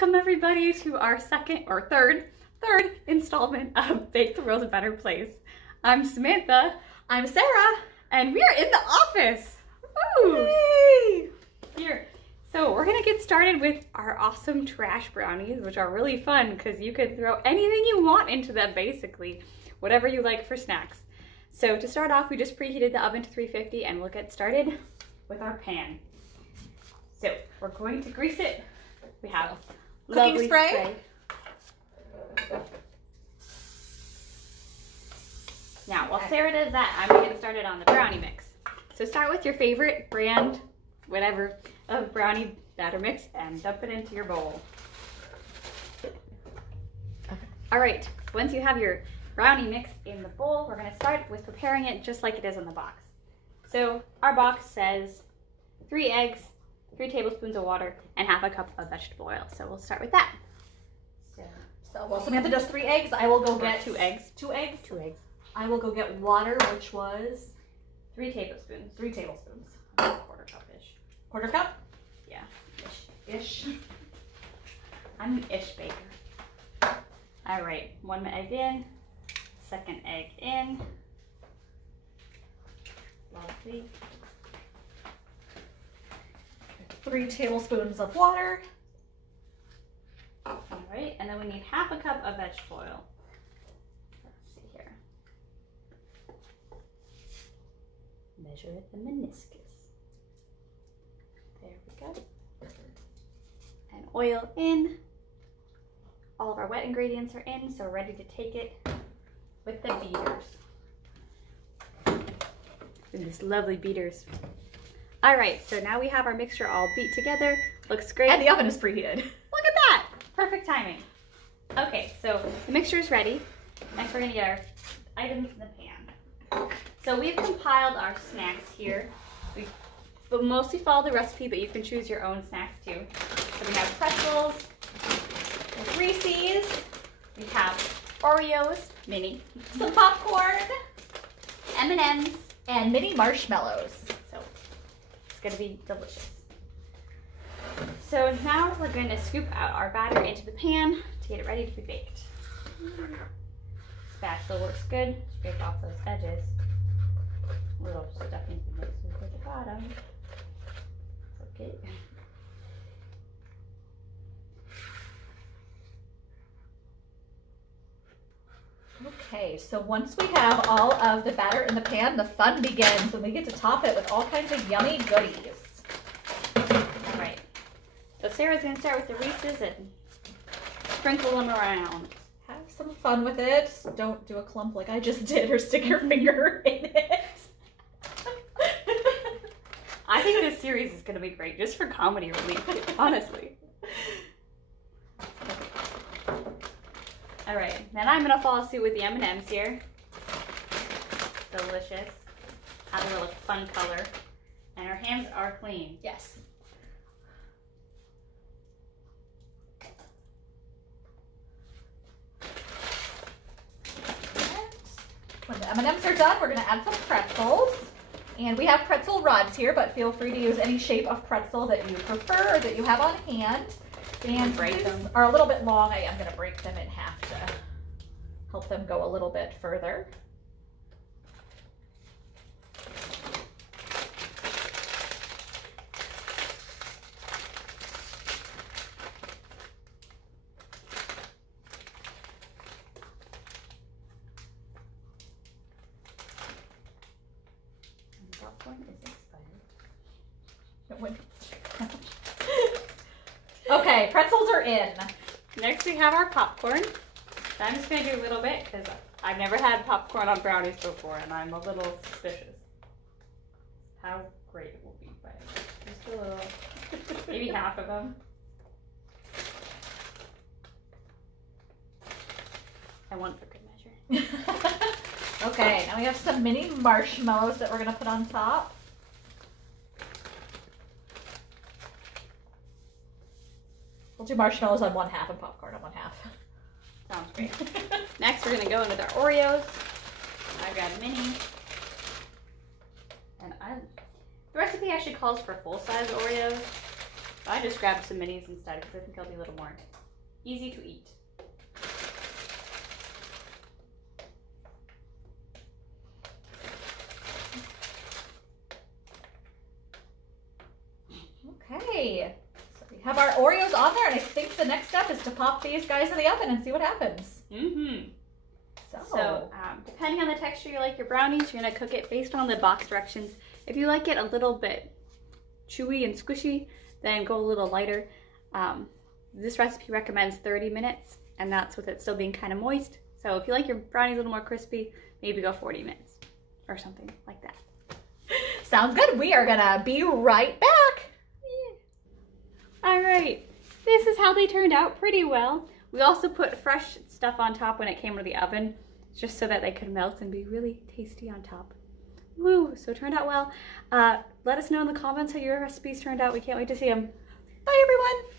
Welcome everybody to our third installment of Bake the World a Better Place. I'm Samantha. I'm Sarah. And we are in the office. Woo! Yay! Here. So we're gonna get started with our awesome trash brownies, which are really fun because you could throw anything you want into them basically, whatever you like for snacks. So to start off, we just preheated the oven to 350 and we'll get started with our pan. So we're going to grease it. We have cooking spray. Now, while Sarah does that, I'm gonna get started on the brownie mix. So start with your favorite brand, whatever, of brownie batter mix and dump it into your bowl. Okay. All right, once you have your brownie mix in the bowl, we're gonna start with preparing it just like it is on the box. So our box says 3 eggs, 3 tablespoons of water, and half a cup of vegetable oil. So we'll start with that. So while Samantha does 3 eggs, I will go get 2 eggs. 2 eggs? 2 eggs. I will go get water, which was 3 tablespoons. 3 tablespoons. Quarter cup-ish. Quarter cup? Yeah. Ish. I'm an ish baker. All right, 1 egg in, 2nd egg in. Lovely. 3 tablespoons of water. All right, and then we need half a cup of vegetable oil. Let's see here. Measure at the meniscus. There we go. And oil in. All of our wet ingredients are in, so we're ready to take it with the beaters. And these lovely beaters. All right, so now we have our mixture all beat together. Looks great. And the oven is preheated. Look at that! Perfect timing. Okay, so the mixture is ready. Next we're gonna get our items in the pan. So we've compiled our snacks here. We mostly follow the recipe, but you can choose your own snacks too. So we have pretzels, Reese's, we have Oreos, mini, Some popcorn. M&Ms, And mini marshmallows. so it's gonna be delicious. So now we're going to scoop out our batter into the pan to get it ready to be baked. Spatula works good. Scrape off those edges. Little stuffing mixes at the bottom. It's okay. Okay, so once we have all of the batter in the pan, the fun begins when we get to top it with all kinds of yummy goodies. All right. So Sarah's going to start with the Reese's and sprinkle them around. Have some fun with it. Don't do a clump like I just did or stick your finger in it. I think this series is going to be great just for comedy relief, honestly. All right, then I'm gonna follow suit with the M&Ms here. Delicious. Have a little fun color. And our hands are clean. Yes. When the M&Ms are done, we're gonna add some pretzels. And we have pretzel rods here, but feel free to use any shape of pretzel that you prefer or that you have on hand. And break these them. are a little bit long. I am going to break them in half to help them go a little bit further. And the popcorn is expired. Okay, pretzels are in. Next we have our popcorn. So I'm just gonna do a little bit because I've never had popcorn on brownies before and I'm a little suspicious how great it will be, but just a little, maybe half of them. I want for good measure. Okay, now we have some mini marshmallows that we're going to put on top. We'll do marshmallows on 1/2 and popcorn on 1/2. Sounds great. Next, we're gonna go in with our Oreos. I've got a mini, and the recipe actually calls for full-size Oreos, I just grabbed some minis instead because I think they'll be a little more easy to eat. Okay, so we have our Oreos on there, and I think the next step is to pop these guys in the oven and see what happens. Mm-hmm. So, depending on the texture you like your brownies, you're gonna cook it based on the box directions. If you like it a little bit chewy and squishy, then go a little lighter. This recipe recommends 30 minutes, and that's with it still being kind of moist. So if you like your brownies a little more crispy, maybe go 40 minutes or something like that. sounds good. We are gonna be right back. All right, this is how they turned out pretty well. We also put fresh stuff on top when it came to the oven, just so that they could melt and be really tasty on top. Woo, so it turned out well. Let us know in the comments how your recipes turned out. We can't wait to see them. Bye, everyone.